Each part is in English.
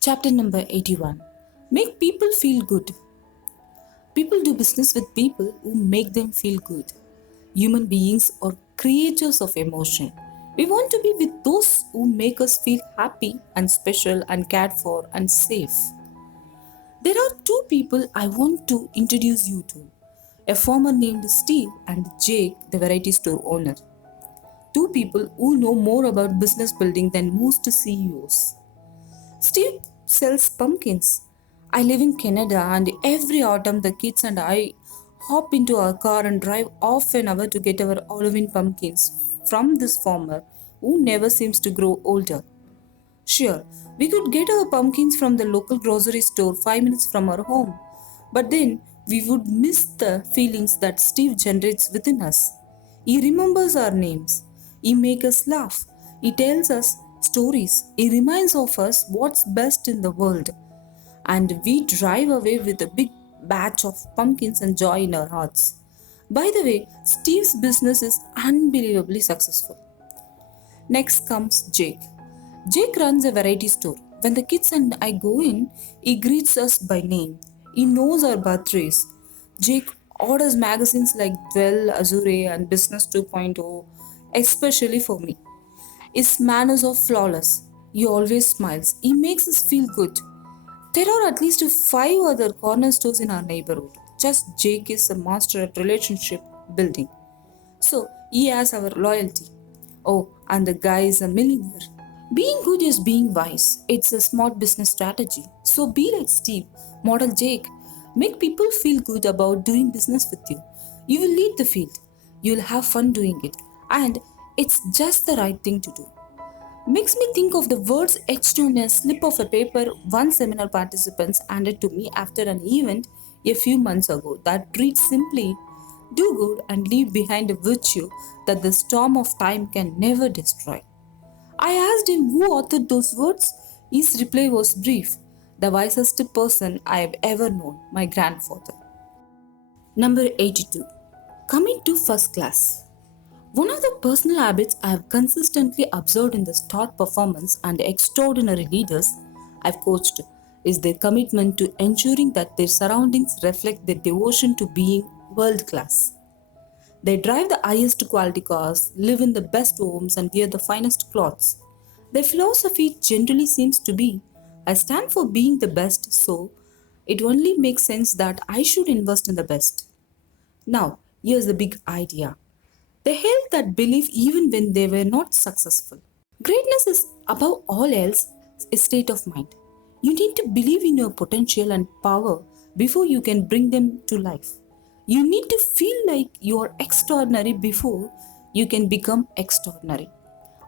Chapter number 81. Make people feel good. People do business with people who make them feel good. Human beings are creatures of emotion. We want to be with those who make us feel happy and special and cared for and safe. There are two people I want to introduce you to, a farmer named Steve and Jake, the variety store owner. Two people who know more about business building than most CEOs. Steve sells pumpkins. I live in Canada, and every autumn the kids and I hop into our car and drive half an hour to get our Halloween pumpkins from this farmer who never seems to grow older. Sure, we could get our pumpkins from the local grocery store 5 minutes from our home, but then we would miss the feelings that Steve generates within us. He remembers our names, he makes us laugh, he tells us stories, he reminds of us what's best in the world, and we drive away with a big batch of pumpkins and joy in our hearts. By the way, Steve's business is unbelievably successful. Next comes Jake. Jake runs a variety store. When the kids and I go in, he greets us by name. He knows our birthdays. Jake orders magazines like Dwell, Azure, and Business 2.0, especially for me. His manners are flawless. He always smiles. He makes us feel good. There are at least five other corner stores in our neighborhood. Just Jake is a master at relationship building. So he has our loyalty. Oh, and the guy is a millionaire. Being good is being wise. It's a smart business strategy. So be like Steve, model Jake. Make people feel good about doing business with you. You will lead the field. You'll have fun doing it. And it's just the right thing to do. Makes me think of the words etched on a slip of a paper one seminar participants handed to me after an event a few months ago that reads simply, do good and leave behind a virtue that the storm of time can never destroy. I asked him who authored those words. His reply was brief: the wisest person I have ever known, my grandfather. Number 82. Commit to first class. One of the personal habits I have consistently observed in the star performance and extraordinary leaders I've coached is their commitment to ensuring that their surroundings reflect their devotion to being world class. They drive the highest quality cars, live in the best homes, and wear the finest clothes. Their philosophy generally seems to be I stand for being the best, so it only makes sense that I should invest in the best. Now, here's the big idea. They held that belief even when they were not successful. Greatness is, above all else, a state of mind. You need to believe in your potential and power before you can bring them to life. You need to feel like you are extraordinary before you can become extraordinary.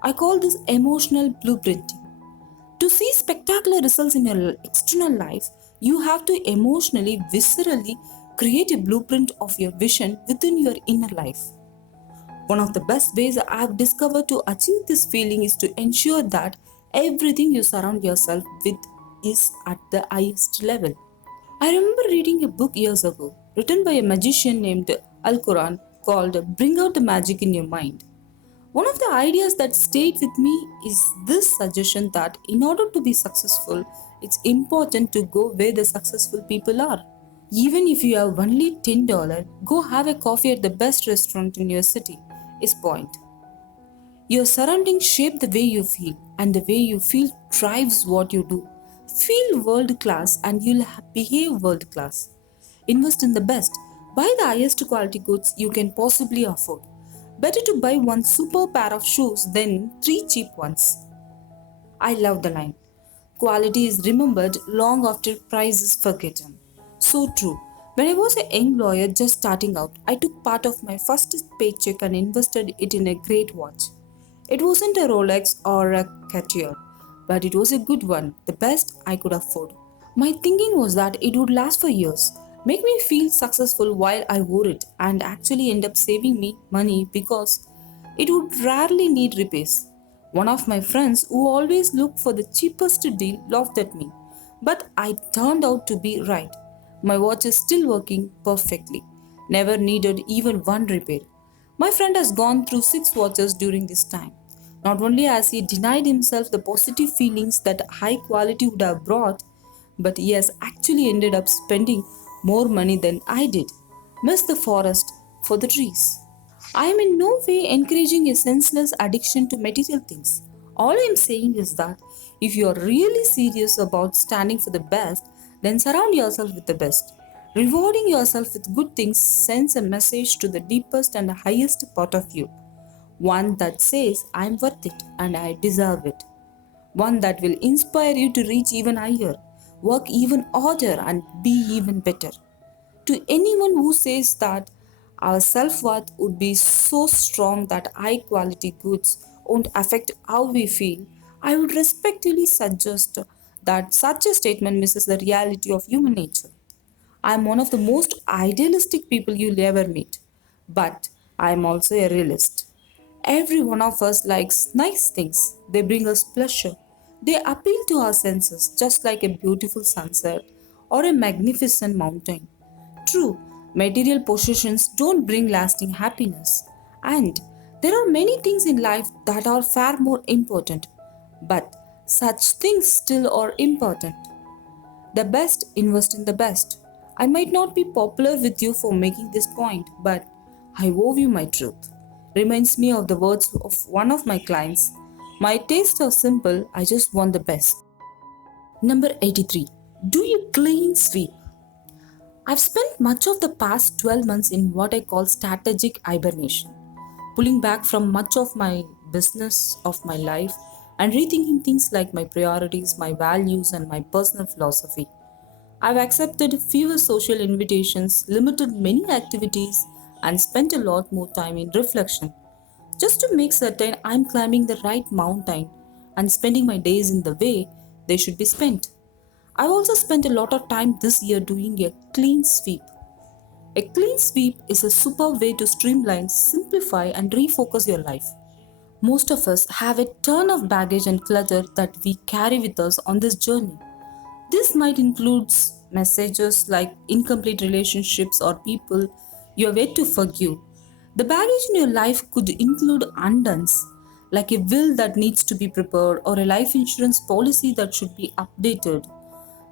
I call this emotional blueprinting. To see spectacular results in your external life, you have to emotionally, viscerally create a blueprint of your vision within your inner life. One of the best ways I have discovered to achieve this feeling is to ensure that everything you surround yourself with is at the highest level. I remember reading a book years ago, written by a magician named Al Quran, called Bring Out the Magic in Your Mind. One of the ideas that stayed with me is this suggestion that in order to be successful, it's important to go where the successful people are. Even if you have only $10, go have a coffee at the best restaurant in your city, is point. Your surroundings shape the way you feel, and the way you feel drives what you do. Feel world class and you'll behave world class. Invest in the best. Buy the highest quality goods you can possibly afford. Better to buy one super pair of shoes than three cheap ones. I love the line. Quality is remembered long after price is forgotten. So true. When I was a young lawyer just starting out, I took part of my first paycheck and invested it in a great watch. It wasn't a Rolex or a Cartier, but it was a good one, the best I could afford. My thinking was that it would last for years, make me feel successful while I wore it, and actually end up saving me money because it would rarely need repairs. One of my friends, who always looked for the cheapest deal, laughed at me, but I turned out to be right. My watch is still working perfectly, never needed even one repair. My friend has gone through six watches during this time. Not only has he denied himself the positive feelings that high quality would have brought, but he has actually ended up spending more money than I did. Miss the forest for the trees. I am in no way encouraging a senseless addiction to material things. All I am saying is that if you are really serious about standing for the best, then surround yourself with the best. Rewarding yourself with good things sends a message to the deepest and highest part of you. One that says, I am worth it and I deserve it. One that will inspire you to reach even higher, work even harder, and be even better. To anyone who says that our self worth would be so strong that high quality goods won't affect how we feel, I would respectfully suggest that such a statement misses the reality of human nature. I am one of the most idealistic people you'll ever meet, but I am also a realist. Every one of us likes nice things. They bring us pleasure. They appeal to our senses, just like a beautiful sunset or a magnificent mountain. True, material possessions don't bring lasting happiness, and there are many things in life that are far more important, but such things still are important. The best invest in the best. I might not be popular with you for making this point, but I owe you my truth. Reminds me of the words of one of my clients. My tastes are simple, I just want the best. Number 83. Do you clean sweep? I've spent much of the past 12 months in what I call strategic hibernation, pulling back from much of my business of my life and rethinking things like my priorities, my values, and my personal philosophy. I've accepted fewer social invitations, limited many activities, and spent a lot more time in reflection just to make certain I'm climbing the right mountain and spending my days in the way they should be spent. I've also spent a lot of time this year doing a clean sweep. A clean sweep is a super way to streamline, simplify, and refocus your life. Most of us have a ton of baggage and clutter that we carry with us on this journey. This might include messages like incomplete relationships or people you have yet to forgive. The baggage in your life could include undons, like a will that needs to be prepared or a life insurance policy that should be updated.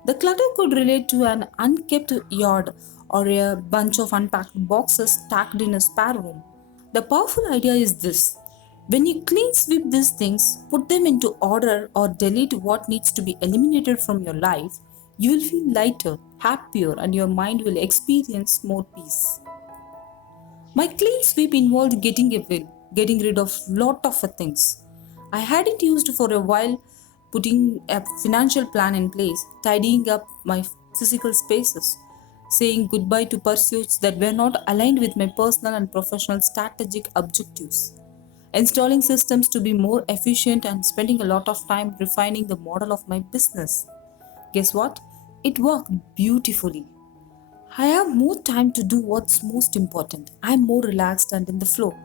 The clutter could relate to an unkept yard or a bunch of unpacked boxes stacked in a spare room. The powerful idea is this: when you clean sweep these things, put them into order, or delete what needs to be eliminated from your life, you will feel lighter, happier, and your mind will experience more peace. My clean sweep involved getting a will, getting rid of lot of things I hadn't used for a while, putting a financial plan in place, tidying up my physical spaces, saying goodbye to pursuits that were not aligned with my personal and professional strategic objectives, installing systems to be more efficient, and spending a lot of time refining the model of my business. Guess what? It worked beautifully. I have more time to do what's most important. I am more relaxed and in the flow.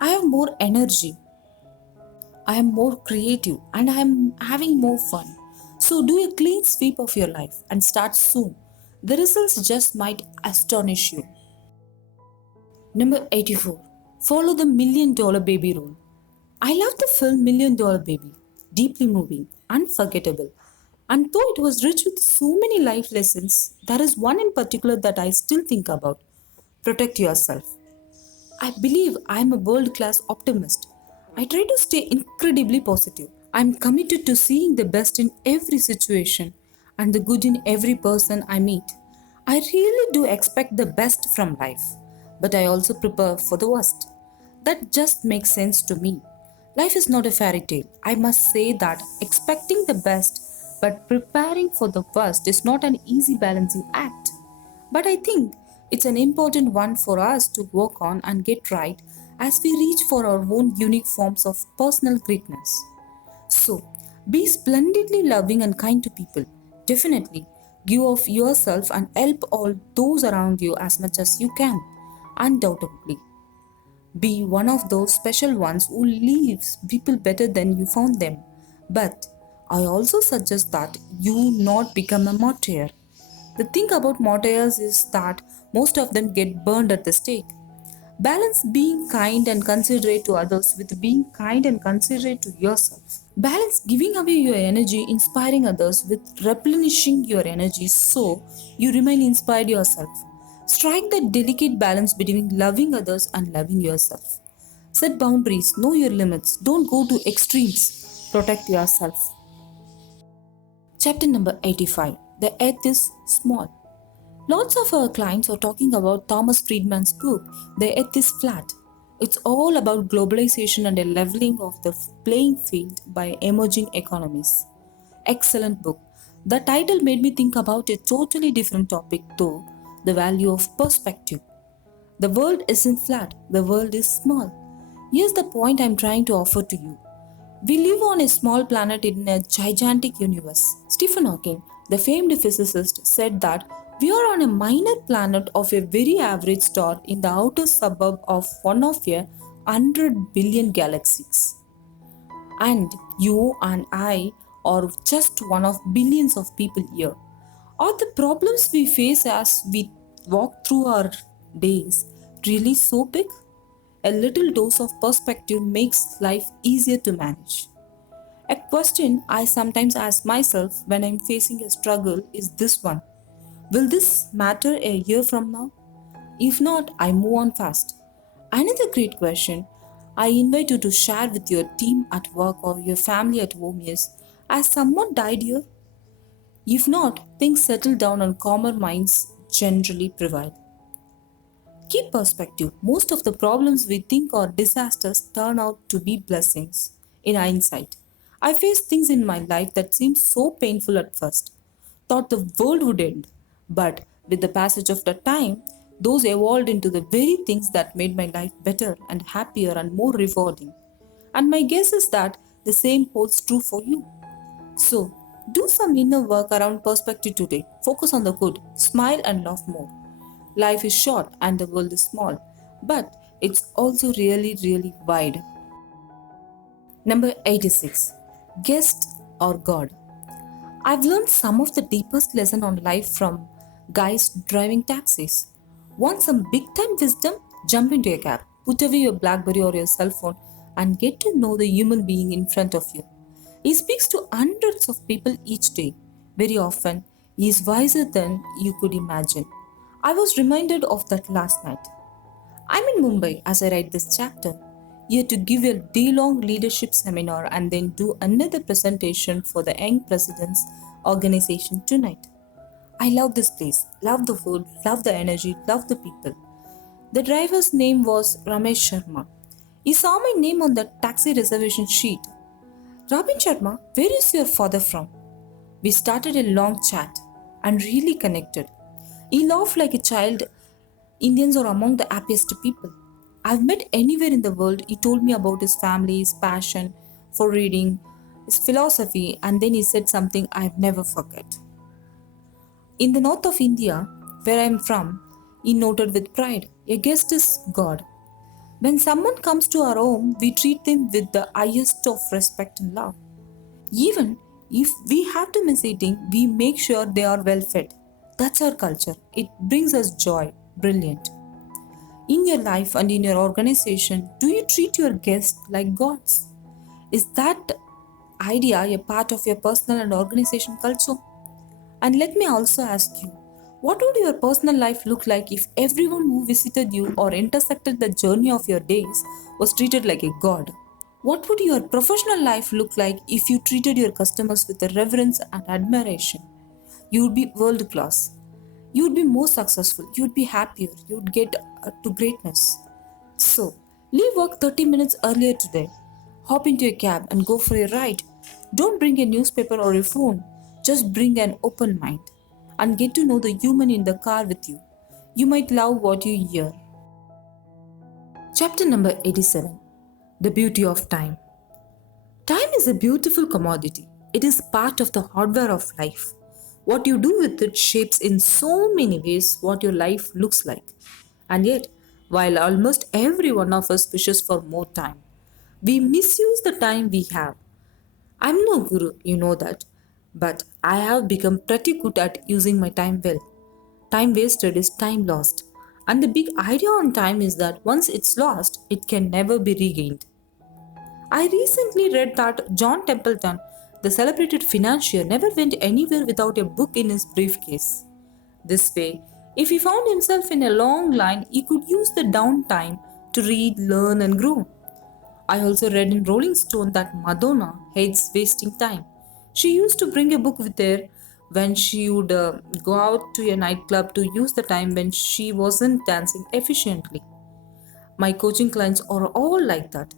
I have more energy. I am more creative and I am having more fun. So do a clean sweep of your life and start soon. The results just might astonish you. Number 84. Follow the $1 million baby rule. I love the film $1 million Baby. Deeply moving, unforgettable. And though it was rich with so many life lessons, there is one in particular that I still think about. Protect yourself. I believe I am a world class optimist. I try to stay incredibly positive. I am committed to seeing the best in every situation and the good in every person I meet. I really do expect the best from life, but I also prepare for the worst. That just makes sense to me. Life is not a fairy tale. I must say that expecting the best but preparing for the worst is not an easy balancing act. But I think it's an important one for us to work on and get right as we reach for our own unique forms of personal greatness. So, be splendidly loving and kind to people. Definitely, give of yourself and help all those around you as much as you can. Undoubtedly, be one of those special ones who leaves people better than you found them. But I also suggest that you not become a martyr. The thing about martyrs is that most of them get burned at the stake. Balance being kind and considerate to others with being kind and considerate to yourself. Balance giving away your energy, inspiring others with replenishing your energy so you remain inspired yourself. Strike that delicate balance between loving others and loving yourself. Set boundaries, know your limits, don't go to extremes, protect yourself. Chapter number 85. The Earth is Small. Lots of our clients are talking about Thomas Friedman's book, The Earth is Flat. It's all about globalization and a leveling of the playing field by emerging economies. Excellent book. The title made me think about a totally different topic though, the value of perspective. The world isn't flat, the world is small. Here's the point I'm trying to offer to you. We live on a small planet in a gigantic universe. Stephen Hawking, the famed physicist, said that we are on a minor planet of a very average star in the outer suburb of one of a 100 billion galaxies. And you and I are just one of billions of people here. Are the problems we face as we walk through our days really so big? A little dose of perspective makes life easier to manage. A question I sometimes ask myself when I'm facing a struggle is this one: will this matter a year from now? If not, I move on fast. Another great question I invite you to share with your team at work or your family at home is: has someone died here? If not, things settle down and calmer minds generally prevail. Keep perspective. Most of the problems we think are disasters turn out to be blessings. In hindsight, I faced things in my life that seemed so painful at first. Thought the world would end. But with the passage of the time, those evolved into the very things that made my life better and happier and more rewarding. And my guess is that the same holds true for you. So, do some inner work around perspective today. Focus on the good, smile and laugh more. Life is short and the world is small, but it's also really, really wide. Number 86. Guest or God. I've learned some of the deepest lesson on life from guys driving taxis. Want some big time wisdom? Jump into a cab, put away your Blackberry or your cell phone, and get to know the human being in front of you. He speaks to hundreds of people each day. Very often, he is wiser than you could imagine. I was reminded of that last night. I'm in Mumbai as I write this chapter, here to give a day long leadership seminar and then do another presentation for the Young Presidents organization tonight. I love this place, love the food, love the energy, love the people. The driver's name was Ramesh Sharma. He saw my name on the taxi reservation sheet. Robin Sharma, where is your father from? We started a long chat and really connected. He laughed like a child. Indians are among the happiest people I've met anywhere in the world. He told me about his family, his passion for reading, his philosophy, and then he said something I've never forget. In the north of India, where I'm from, he noted with pride, a guest is God. When someone comes to our home, we treat them with the highest of respect and love. Even if we have to miss eating, we make sure they are well fed. That's our culture. It brings us joy. Brilliant. In your life and in your organization, do you treat your guests like gods? Is that idea a part of your personal and organization culture? And let me also ask you, what would your personal life look like if everyone who visited you or intersected the journey of your days was treated like a god? What would your professional life look like if you treated your customers with reverence and admiration? You would be world class. You would be more successful. You would be happier. You would get to greatness. So, leave work 30 minutes earlier today. Hop into a cab and go for a ride. Don't bring a newspaper or a phone. Just bring an open mind and get to know the human in the car with you. You might love what you hear. Chapter number 87. The Beauty of Time. Time is a beautiful commodity. It is part of the hardware of life. What you do with it shapes in so many ways what your life looks like. And yet, while almost every one of us wishes for more time, we misuse the time we have. I'm no guru, you know that, but I have become pretty good at using my time well. Time wasted is time lost. And the big idea on time is that once it's lost, it can never be regained. I recently read that John Templeton, the celebrated financier, never went anywhere without a book in his briefcase. This way, if he found himself in a long line, he could use the downtime to read, learn, and grow. I also read in Rolling Stone that Madonna hates wasting time. She used to bring a book with her when she would go out to a nightclub to use the time when she wasn't dancing efficiently. My coaching clients are all like that,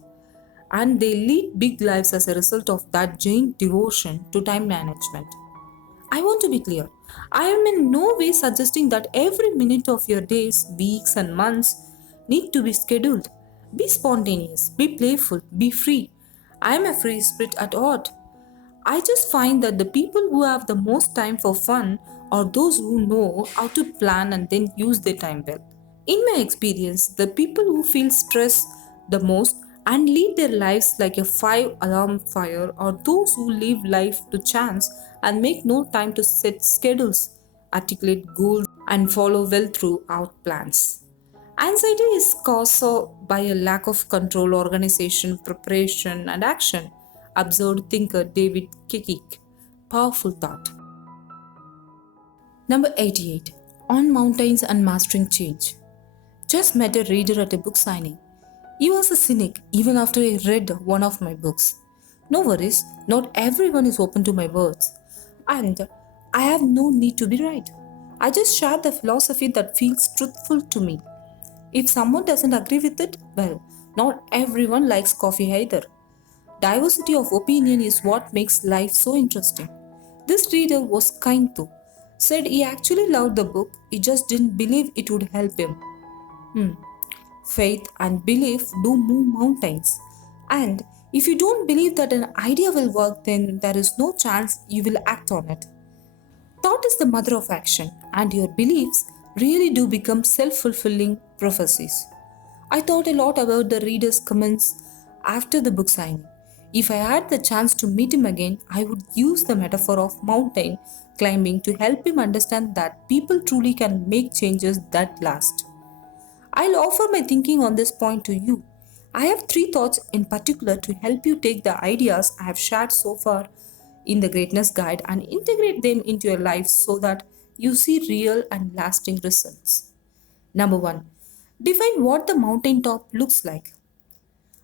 and they lead big lives as a result of that giant devotion to time management. I want to be clear. I am in no way suggesting that every minute of your days, weeks, and months need to be scheduled. Be spontaneous, be playful, be free. I am a free spirit at heart. I just find that the people who have the most time for fun are those who know how to plan and then use their time well. In my experience, the people who feel stressed the most and lead their lives like a five-alarm fire are those who live life to chance and make no time to set schedules, articulate goals, and follow well throughout plans. Anxiety is caused by a lack of control, organization, preparation, and action. Observed thinker David Kikik. Powerful thought. Number 88. On Mountains and Mastering Change. Just met a reader at a book signing. He was a cynic even after he read one of my books. No worries, not everyone is open to my words. And I have no need to be right. I just share the philosophy that feels truthful to me. If someone doesn't agree with it, well, not everyone likes coffee either. Diversity of opinion is what makes life so interesting. This reader was kind too. Said he actually loved the book, he just didn't believe it would help him. Faith and belief do move mountains. And if you don't believe that an idea will work, then there is no chance you will act on it. Thought is the mother of action, and your beliefs really do become self fulfilling prophecies. I thought a lot about the reader's comments after the book signing. If I had the chance to meet him again, I would use the metaphor of mountain climbing to help him understand that people truly can make changes that last. I'll offer my thinking on this point to you. I have three thoughts in particular to help you take the ideas I have shared so far in the Greatness Guide and integrate them into your life so that you see real and lasting results. Number one, define what the mountaintop looks like.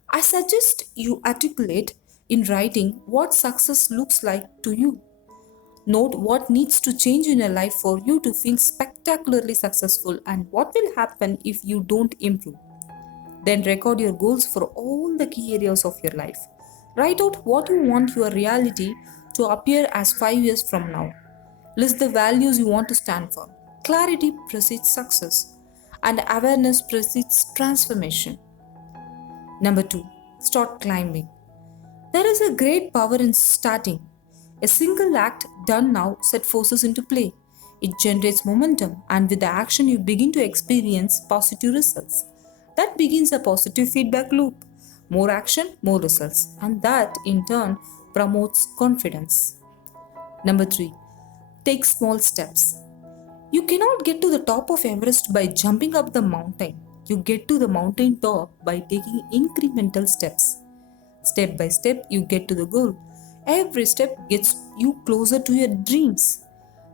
I suggest you articulate in writing what success looks like to you. Note what needs to change in your life for you to feel spectacularly successful and what will happen if you don't improve. Then record your goals for all the key areas of your life. Write out what you want your reality to appear as 5 years from now. List the values you want to stand for. Clarity precedes success, and awareness precedes transformation. Number 2. Start climbing. There is a great power in starting. A single act done now set forces into play. It generates momentum, and with the action, you begin to experience positive results. That begins a positive feedback loop. More action, more results, and that in turn promotes confidence. Number 3. Take small steps. You cannot get to the top of Everest by jumping up the mountain. You get to the mountain top by taking incremental steps. Step by step, you get to the goal. Every step gets you closer to your dreams.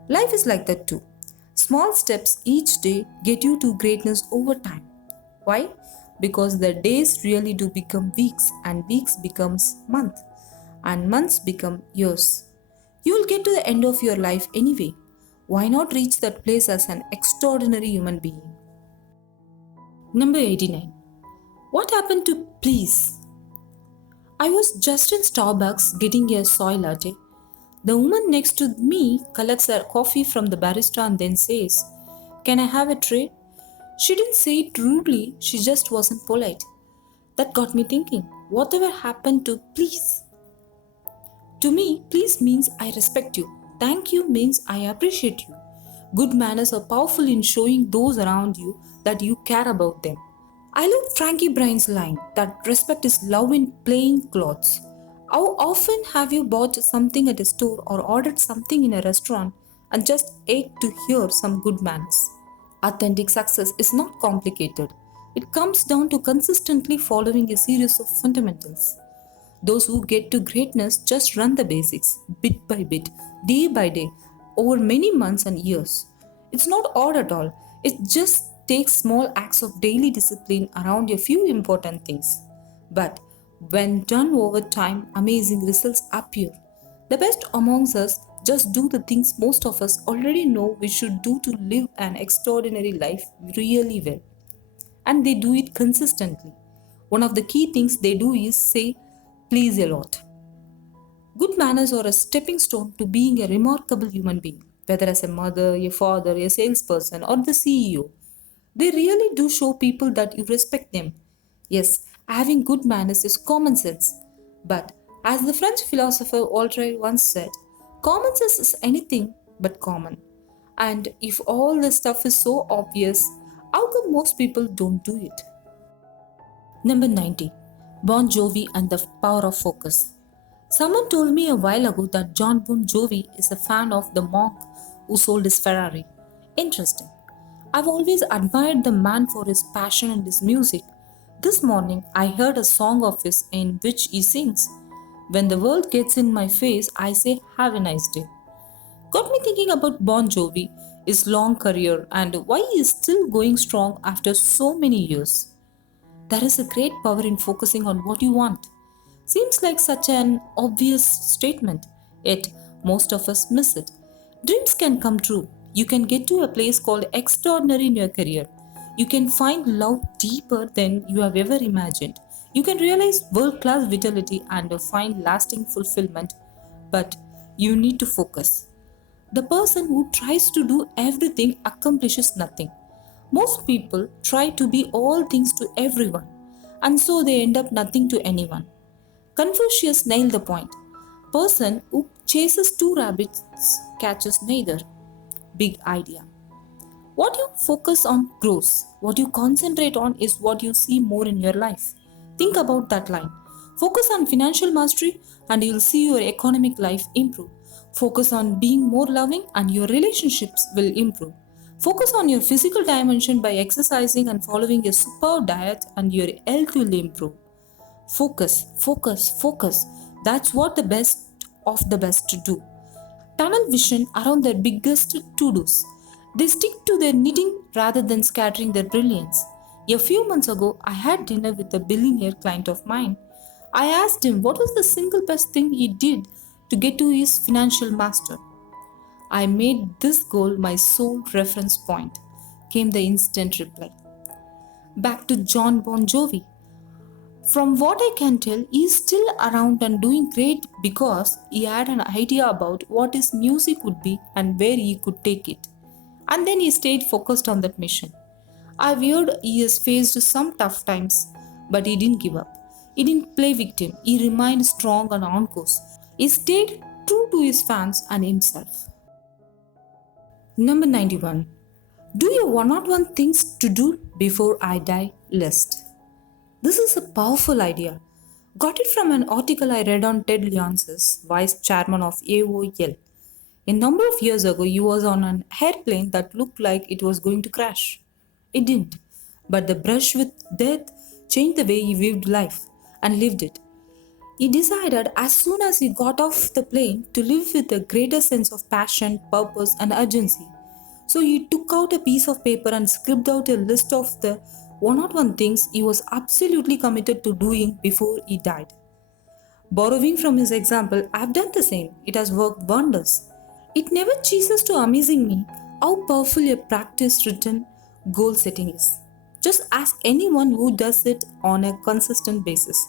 Life is like that too. Small steps each day get you to greatness over time. Why? Because the days really do become weeks, and weeks becomes month, and months become years. You will get to the end of your life anyway. Why not reach that place as an extraordinary human being? Number 89. What happened to please? I was just in Starbucks getting a soy latte. The woman next to me collects her coffee from the barista and then says, "Can I have a tray?" She didn't say it rudely, she just wasn't polite. That got me thinking, whatever happened to please? To me, please means I respect you. Thank you means I appreciate you. Good manners are powerful in showing those around you that you care about them. I love Frankie Bryan's line that respect is love in plain clothes. How often have you bought something at a store or ordered something in a restaurant and just ached to hear some good manners? Authentic success is not complicated. It comes down to consistently following a series of fundamentals. Those who get to greatness just run the basics, bit by bit, day by day, over many months and years. It's not odd at all. It just takes small acts of daily discipline around a few important things. But when done over time, amazing results appear. The best amongst us just do the things most of us already know we should do to live an extraordinary life really well. And they do it consistently. One of the key things they do is say please a lot. Good manners are a stepping stone to being a remarkable human being, whether as a mother, a father, a salesperson, or the CEO. They really do show people that you respect them. Yes, having good manners is common sense. But as the French philosopher Voltaire once said, common sense is anything but common. And if all this stuff is so obvious, how come most people don't do it? Number 90. Bon Jovi and the Power of Focus. Someone told me a while ago that John Bon Jovi is a fan of the monk who sold his Ferrari. Interesting. I've always admired the man for his passion and his music. This morning, I heard a song of his in which he sings, "When the world gets in my face, I say, have a nice day." Got me thinking about Bon Jovi, his long career, and why he is still going strong after so many years. There is a great power in focusing on what you want. Seems like such an obvious statement, yet most of us miss it. Dreams can come true. You can get to a place called extraordinary in your career. You can find love deeper than you have ever imagined. You can realize world class vitality and find lasting fulfillment, but you need to focus. The person who tries to do everything accomplishes nothing. Most people try to be all things to everyone, and so they end up nothing to anyone. Confucius nailed the point. Person who chases two rabbits catches neither. Big idea. What you focus on grows. What you concentrate on is what you see more in your life. Think about that line. Focus on financial mastery and you'll see your economic life improve. Focus on being more loving and your relationships will improve. Focus on your physical dimension by exercising and following a superb diet and your health will improve. Focus, focus, focus. That's what the best of the best do. Tunnel vision around their biggest to-dos. They stick to their knitting rather than scattering their brilliance. A few months ago, I had dinner with a billionaire client of mine. I asked him what was the single best thing he did to get to his financial master. I made this goal my sole reference point, came the instant reply. Back to John Bon Jovi. From what I can tell, he is still around and doing great because he had an idea about what his music would be and where he could take it. And then he stayed focused on that mission. I've heard he has faced some tough times, but he didn't give up. He didn't play victim. He remained strong and on course. He stayed true to his fans and himself. Number 91. Do your one-on-one things to do before I die list. This is a powerful idea. Got it from an article I read on Ted Leonsis, vice chairman of AOL. A number of years ago, he was on an airplane that looked like it was going to crash. It didn't. But the brush with death changed the way he viewed life and lived it. He decided as soon as he got off the plane to live with a greater sense of passion, purpose, and urgency. So he took out a piece of paper and scribbled out a list of the one-on-one things he was absolutely committed to doing before he died. Borrowing from his example, I've done the same. It has worked wonders. It never ceases to amazing me how powerful a practice written goal setting is. Just ask anyone who does it on a consistent basis.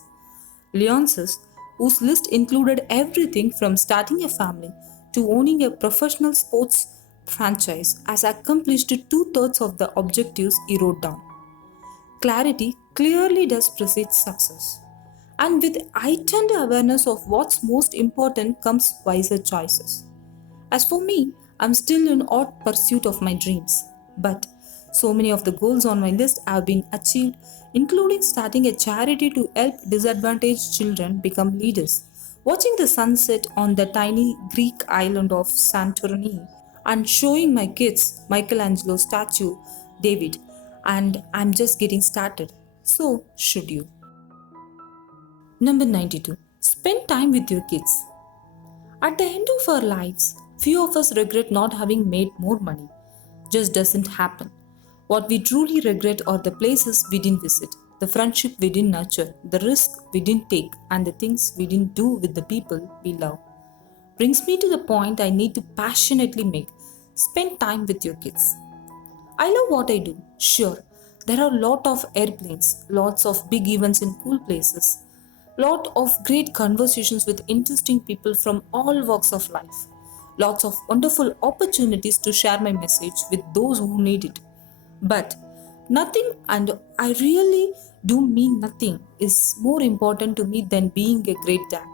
Leonsis, whose list included everything from starting a family to owning a professional sports franchise, has accomplished two-thirds of the objectives he wrote down. Clarity clearly does precede success. And with heightened awareness of what's most important comes wiser choices. As for me, I'm still in hot pursuit of my dreams. But so many of the goals on my list have been achieved, including starting a charity to help disadvantaged children become leaders, watching the sunset on the tiny Greek island of Santorini, and showing my kids Michelangelo's statue David, and I'm just getting started. So should you. Number 92. Spend time with your kids. At the end of our lives, few of us regret not having made more money. Just doesn't happen. What we truly regret are the places we didn't visit, the friendship we didn't nurture, the risk we didn't take, and the things we didn't do with the people we love. Brings me to the point I need to passionately make. Spend time with your kids. I love what I do. Sure, there are a lot of airplanes, lots of big events in cool places, lot of great conversations with interesting people from all walks of life, lots of wonderful opportunities to share my message with those who need it. But nothing, and I really do mean nothing, is more important to me than being a great dad.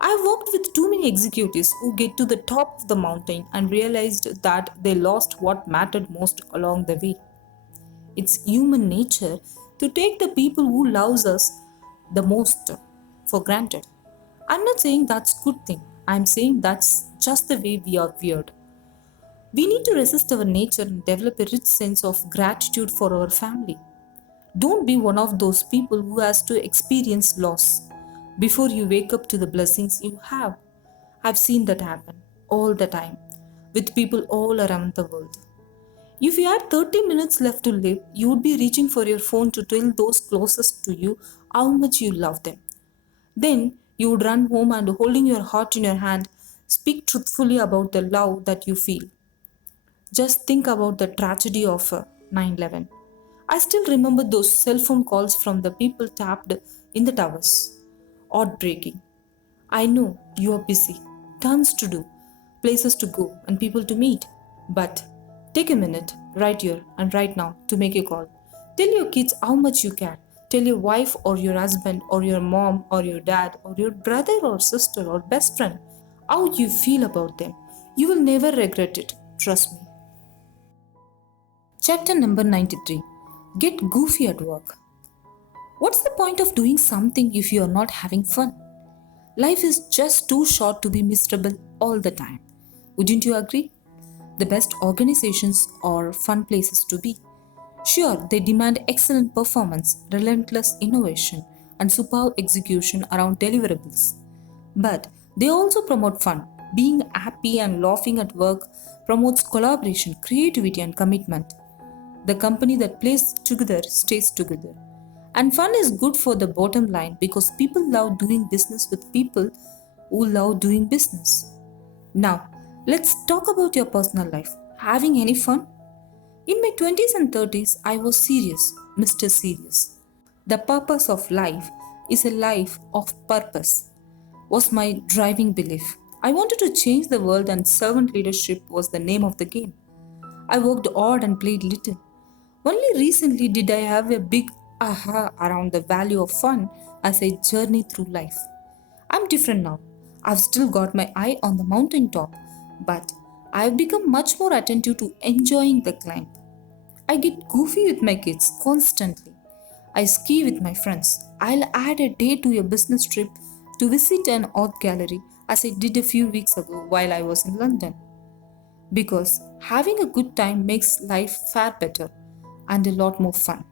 I've worked with too many executives who get to the top of the mountain and realized that they lost what mattered most along the way. It's human nature to take the people who loves us the most for granted. I'm not saying that's a good thing. I'm saying that's just the way we are weird. We need to resist our nature and develop a rich sense of gratitude for our family. Don't be one of those people who has to experience loss before you wake up to the blessings you have. I've seen that happen all the time with people all around the world. If you had 30 minutes left to live, you would be reaching for your phone to tell those closest to you how much you love them. Then you would run home and, holding your heart in your hand, speak truthfully about the love that you feel. Just think about the tragedy of 9/11. I still remember those cell phone calls from the people tapped in the towers. Heartbreaking. I know you are busy, tons to do, places to go, and people to meet. But take a minute, right here and right now, to make a call. Tell your kids how much you care. Tell your wife or your husband or your mom or your dad or your brother or sister or best friend how you feel about them. You will never regret it. Trust me. Chapter number 93. Get goofy at work. What's the point of doing something if you are not having fun? Life is just too short to be miserable all the time. Wouldn't you agree? The best organizations are fun places to be. Sure, they demand excellent performance, relentless innovation, and superb execution around deliverables. But they also promote fun. Being happy and laughing at work promotes collaboration, creativity, and commitment. The company that plays together stays together. And fun is good for the bottom line because people love doing business with people who love doing business. Now, let's talk about your personal life. Having any fun? In my 20s and 30s, I was serious, Mr. Serious. The purpose of life is a life of purpose, was my driving belief. I wanted to change the world, and servant leadership was the name of the game. I worked hard and played little. Only recently did I have a big aha around the value of fun as I journey through life. I'm different now. I've still got my eye on the mountaintop, but I've become much more attentive to enjoying the climb. I get goofy with my kids constantly. I ski with my friends. I'll add a day to a business trip to visit an art gallery as I did a few weeks ago while I was in London. Because having a good time makes life far better and a lot more fun.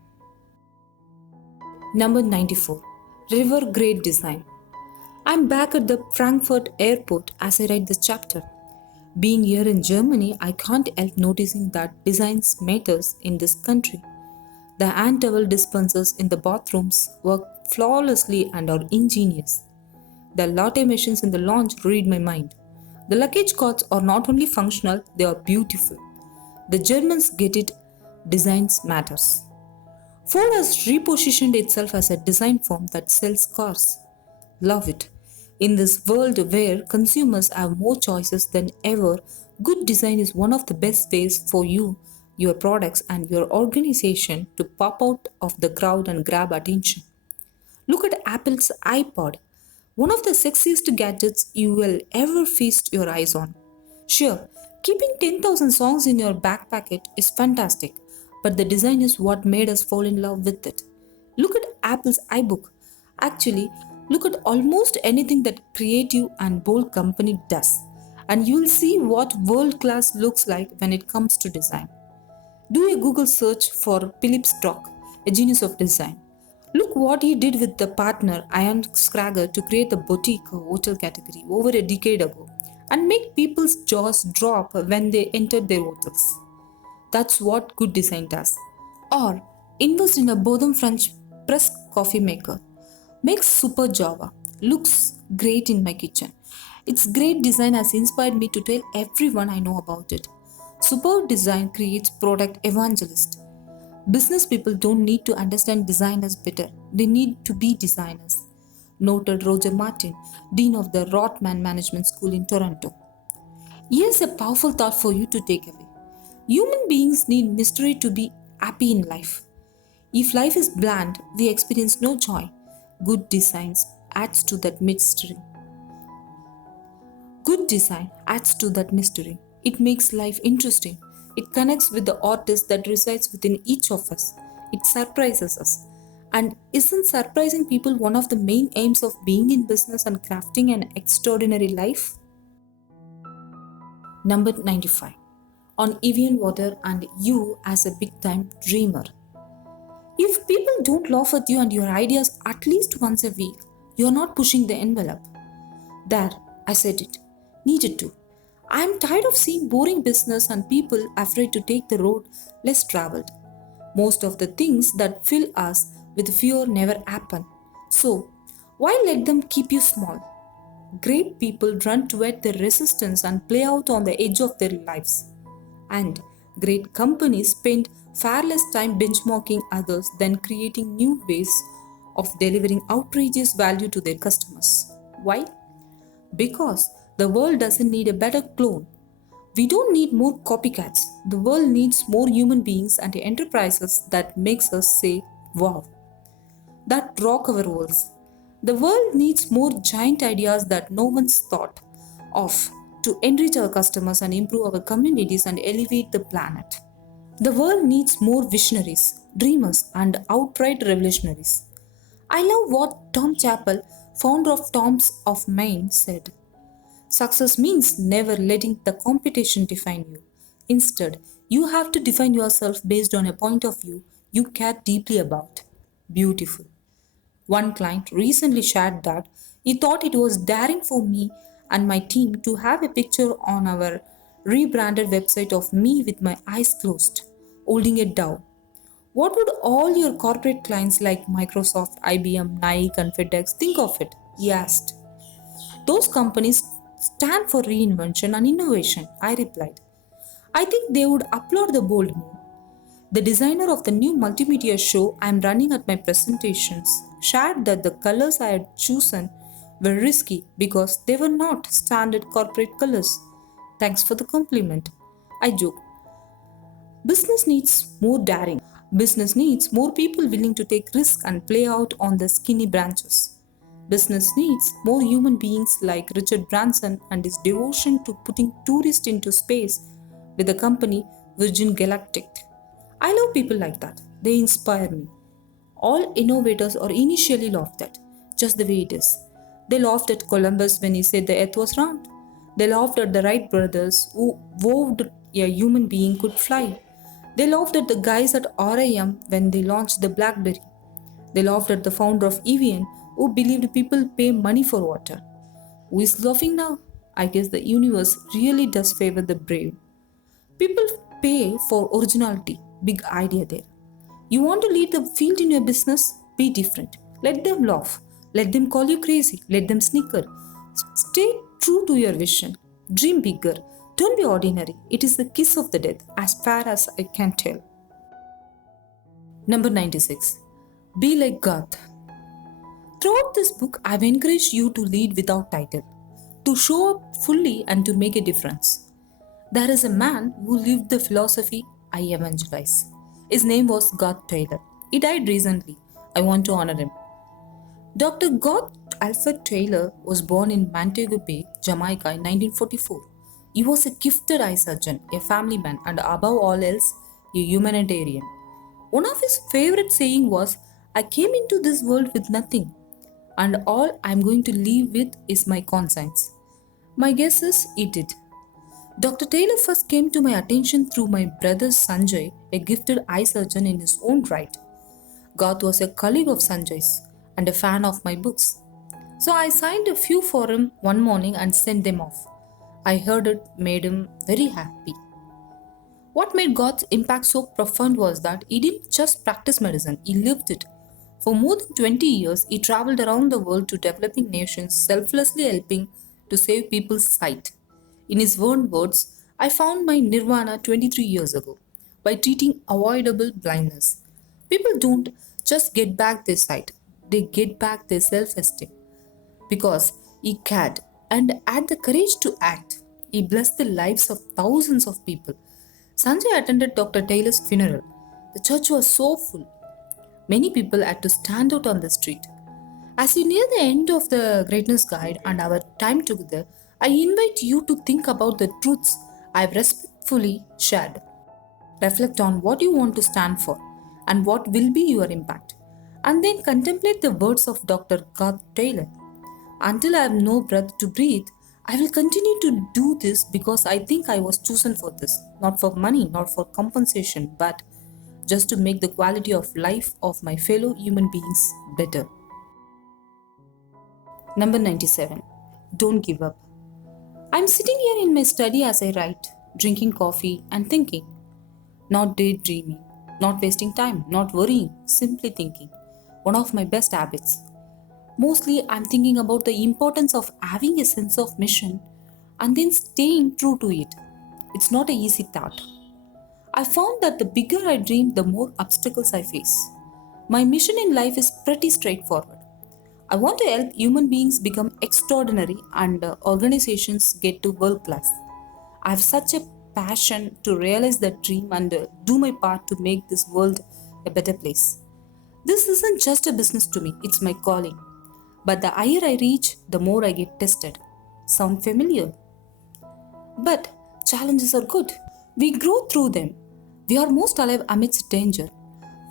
Number 94. River Grade Design. I'm back at the Frankfurt airport as I write this chapter. Being here in Germany, I can't help noticing that designs matters in this country. The hand towel dispensers in the bathrooms work flawlessly and are ingenious. The latte machines in the lounge read my mind. The luggage carts are not only functional, they are beautiful. The Germans get it, designs matters. Ford has repositioned itself as a design firm that sells cars. Love it. In this world where consumers have more choices than ever, good design is one of the best ways for you, your products, and your organization to pop out of the crowd and grab attention. Look at Apple's iPod, one of the sexiest gadgets you will ever feast your eyes on. Sure, keeping 10,000 songs in your back pocket is fantastic, but the design is what made us fall in love with it. Look at Apple's iBook. Actually, look at almost anything that creative and bold company does, and you'll see what world class looks like when it comes to design. Do a Google search for Philip Stock, a genius of design. Look what he did with the partner Ian Scrager to create the boutique hotel category over a decade ago and make people's jaws drop when they entered their hotels. That's what good design does. Or invest in a Botham French press coffee maker. Makes super Java. Looks great in my kitchen. Its great design has inspired me to tell everyone I know about it. Superb design creates product evangelist. Business people don't need to understand designers better. They need to be designers. Noted Roger Martin, Dean of the Rotman Management School in Toronto. Here's a powerful thought for you to take away. Human beings need mystery to be happy in life. If life is bland, we experience no joy. Good designs adds to that mystery. Good design adds to that mystery. It makes life interesting. It connects with the artist that resides within each of us. It surprises us. And isn't surprising people one of the main aims of being in business and crafting an extraordinary life? Number 95. On Evian Water and you as a big time dreamer. If people don't laugh at you and your ideas at least once a week, you're not pushing the envelope. There, I said it. Needed to. I'm tired of seeing boring business and people afraid to take the road less traveled. Most of the things that fill us with fear never happen. So, why let them keep you small? Great people run toward their resistance and play out on the edge of their lives. And great companies spend far less time benchmarking others than creating new ways of delivering outrageous value to their customers. Why? Because the world doesn't need a better clone. We don't need more copycats. The world needs more human beings and enterprises that makes us say, wow, that rock our worlds. The world needs more giant ideas that no one's thought of to enrich our customers and improve our communities and elevate the planet. The world needs more visionaries, dreamers, and outright revolutionaries. I love what Tom Chappell, founder of Toms of Maine, said. Success means never letting the competition define you. Instead, you have to define yourself based on a point of view you care deeply about. Beautiful. One client recently shared that he thought it was daring for me and my team to have a picture on our rebranded website of me with my eyes closed, holding a dove. What would all your corporate clients like Microsoft, IBM, Nike, and FedEx think of it? He asked. Those companies stand for reinvention and innovation, I replied. I think they would applaud the bold move. The designer of the new multimedia show I am running at my presentations shared that the colors I had chosen were risky because they were not standard corporate colors. Thanks for the compliment. I joked. Business needs more daring. Business needs more people willing to take risks and play out on the skinny branches. Business needs more human beings like Richard Branson and his devotion to putting tourists into space with the company Virgin Galactic. I love people like that. They inspire me. All innovators are initially laughed at, just the way it is. They laughed at Columbus when he said the earth was round. They laughed at the Wright brothers who vowed a human being could fly. They laughed at the guys at RAM when they launched the Blackberry. They laughed at the founder of Evian who believed people pay money for water. Who is laughing now? I guess the universe really does favor the brave. People pay for originality. Big idea there. You want to lead the field in your business? Be different. Let them laugh. Let them call you crazy. Let them snicker. Stay true to your vision. Dream bigger. Don't be ordinary. It is the kiss of the death, as far as I can tell. Number 96. Be like God. Throughout this book, I've encouraged you to lead without title, to show up fully and to make a difference. There is a man who lived the philosophy I evangelize. His name was Garth Taylor. He died recently. I want to honor him. Dr. Garth Alfred Taylor was born in Montego Bay, Jamaica in 1944. He was a gifted eye surgeon, a family man, and above all else, a humanitarian. One of his favorite sayings was, I came into this world with nothing, and all I'm going to leave with is my conscience. My guess is he did. Dr. Taylor first came to my attention through my brother Sanjay, a gifted eye surgeon in his own right. Garth was a colleague of Sanjay's and a fan of my books. So I signed a few for him one morning and sent them off. I heard it made him very happy. What made God's impact so profound was that he didn't just practice medicine, he lived it. For more than 20 years, he traveled around the world to developing nations, selflessly helping to save people's sight. In his own words, I found my nirvana 23 years ago by treating avoidable blindness. People don't just get back their sight, they get back their self esteem because he cared and had the courage to act. He blessed the lives of thousands of people. Sanjay attended Dr. Taylor's funeral. The church was so full. Many people had to stand out on the street. As you near the end of the Greatness Guide and our time together, I invite you to think about the truths I've respectfully shared. Reflect on what you want to stand for and what will be your impact. And then contemplate the words of Dr. Garth Taylor. Until I have no breath to breathe, I will continue to do this because I think I was chosen for this, not for money, not for compensation, but just to make the quality of life of my fellow human beings better. Number 97. Don't give up. I'm sitting here in my study as I write, drinking coffee and thinking. Not daydreaming, not wasting time, not worrying, simply thinking. One of my best habits. Mostly, I'm thinking about the importance of having a sense of mission and then staying true to it. It's not an easy thought. I found that the bigger I dream, the more obstacles I face. My mission in life is pretty straightforward. I want to help human beings become extraordinary and organizations get to world class. I have such a passion to realize that dream and do my part to make this world a better place. This isn't just a business to me, it's my calling. But the higher I reach, the more I get tested. Sound familiar? But challenges are good. We grow through them. We are most alive amidst danger.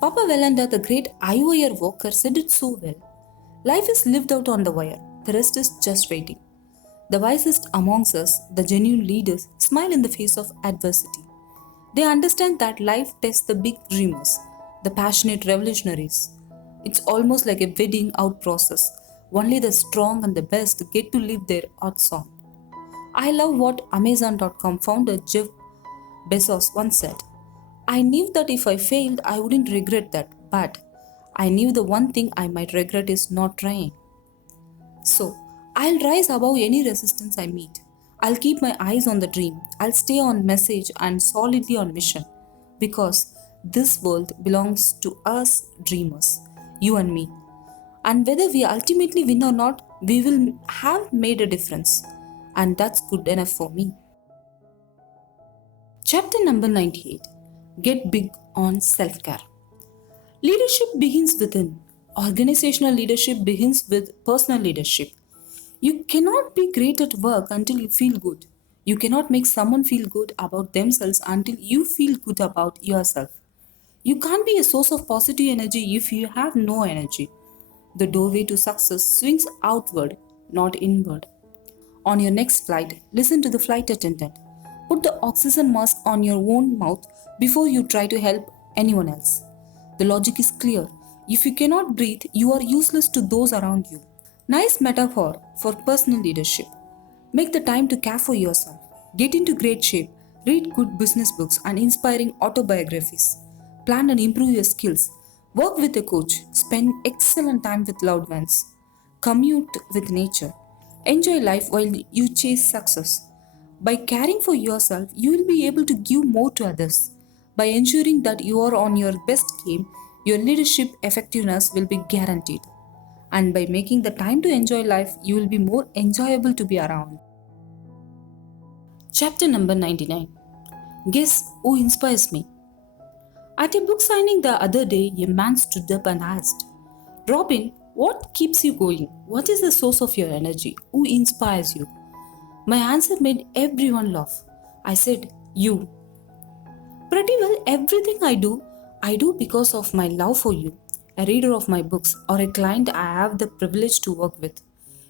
Papa Velanda, the great eye-wire walker, said it so well. Life is lived out on the wire. The rest is just waiting. The wisest amongst us, the genuine leaders, smile in the face of adversity. They understand that life tests the big dreamers, the passionate revolutionaries. It's almost like a wedding out process. Only the strong and the best get to live their art song. I love what Amazon.com founder Jeff Bezos once said. I knew that if I failed, I wouldn't regret that, but I knew the one thing I might regret is not trying. So, I'll rise above any resistance I meet. I'll keep my eyes on the dream. I'll stay on message and solidly on mission. Because this world belongs to us dreamers, you and me. And whether we ultimately win or not, we will have made a difference. And that's good enough for me. Chapter number 98. Get big on self-care. Leadership begins within. Organizational leadership begins with personal leadership. You cannot be great at work until you feel good. You cannot make someone feel good about themselves until you feel good about yourself. You can't be a source of positive energy if you have no energy. The doorway to success swings outward, not inward. On your next flight, listen to the flight attendant. Put the oxygen mask on your own mouth before you try to help anyone else. The logic is clear. If you cannot breathe, you are useless to those around you. Nice metaphor for personal leadership. Make the time to care for yourself. Get into great shape. Read good business books and inspiring autobiographies. Plan and improve your skills. Work with a coach. Spend excellent time with loved ones. Commute with nature. Enjoy life while you chase success. By caring for yourself, you will be able to give more to others. By ensuring that you are on your best game, your leadership effectiveness will be guaranteed. And by making the time to enjoy life, you will be more enjoyable to be around. Chapter number 99. Guess who inspires me? At a book signing the other day, a man stood up and asked, Robin, what keeps you going? What is the source of your energy? Who inspires you? My answer made everyone laugh. I said, You. Pretty well everything I do because of my love for you, a reader of my books, or a client I have the privilege to work with.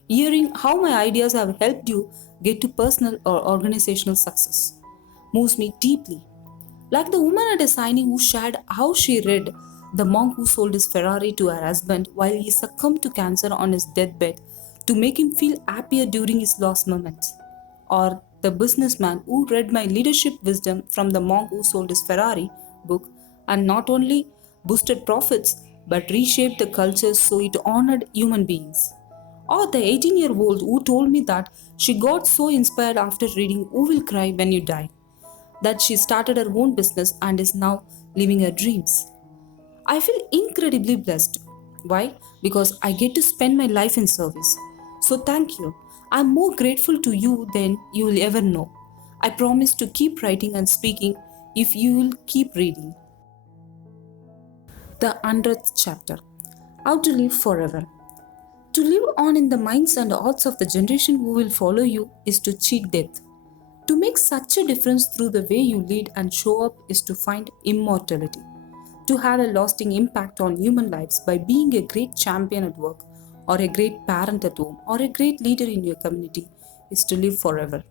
Hearing how my ideas have helped you get to personal or organizational success, moves me deeply. Like the woman at a signing who shared how she read the monk who sold his Ferrari to her husband while he succumbed to cancer on his deathbed to make him feel happier during his last moments. Or the businessman who read my leadership wisdom from the monk who sold his Ferrari book and not only boosted profits but reshaped the culture so it honored human beings. Or the 18-year-old who told me that she got so inspired after reading Who Will Cry When You Die that she started her own business and is now living her dreams. I feel incredibly blessed. Why? Because I get to spend my life in service. So thank you. I'm more grateful to you than you will ever know. I promise to keep writing and speaking if you will keep reading. The 100th chapter. How to live forever. To live on in the minds and hearts of the generation who will follow you is to cheat death. To make such a difference through the way you lead and show up is to find immortality. To have a lasting impact on human lives by being a great champion at work, or a great parent at home, or a great leader in your community is to live forever.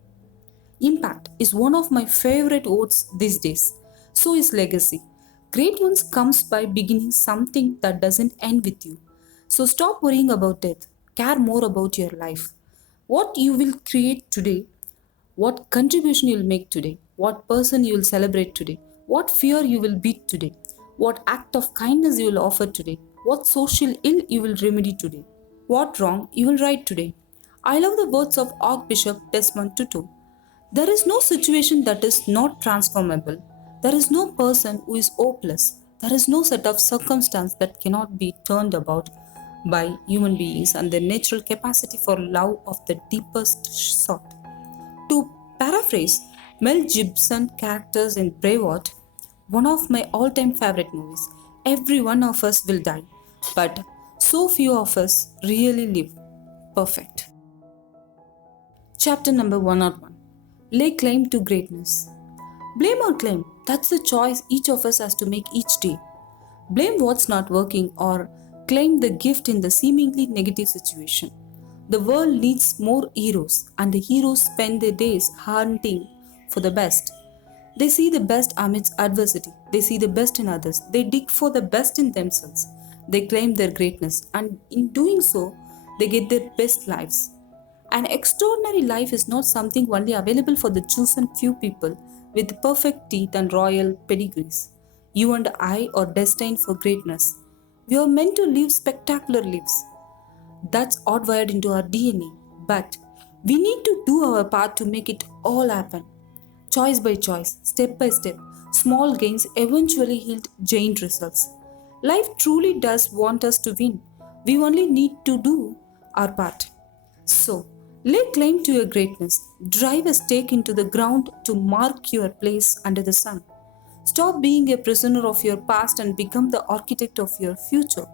Impact is one of my favorite words these days. So is legacy. Great ones comes by beginning something that doesn't end with you. So stop worrying about death. Care more about your life. What you will create today, what contribution you will make today, what person you will celebrate today, what fear you will beat today, what act of kindness you will offer today, what social ill you will remedy today, what wrong you will right today. I love the words of Archbishop Desmond Tutu. There is no situation that is not transformable. There is no person who is hopeless. There is no set of circumstance that cannot be turned about by human beings and their natural capacity for love of the deepest sort. To paraphrase Mel Gibson characters in Braveheart, one of my all-time favorite movies, every one of us will die, but so few of us really live perfect. Chapter number 101. Lay claim to greatness. Blame or claim, that's the choice each of us has to make each day. Blame what's not working or claim the gift in the seemingly negative situation. The world needs more heroes, and the heroes spend their days hunting for the best. They see the best amidst adversity, they see the best in others, they dig for the best in themselves, they claim their greatness, and in doing so, they get their best lives. An extraordinary life is not something only available for the chosen few people with perfect teeth and royal pedigrees. You and I are destined for greatness. We are meant to live spectacular lives. That's hardwired into our DNA. But we need to do our part to make it all happen. Choice by choice, step by step, small gains eventually yield giant results. Life truly does want us to win. We only need to do our part. So, lay claim to your greatness. Drive a stake into the ground to mark your place under the sun. Stop being a prisoner of your past and become the architect of your future.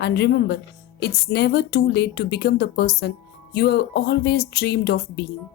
And remember, it's never too late to become the person you have always dreamed of being.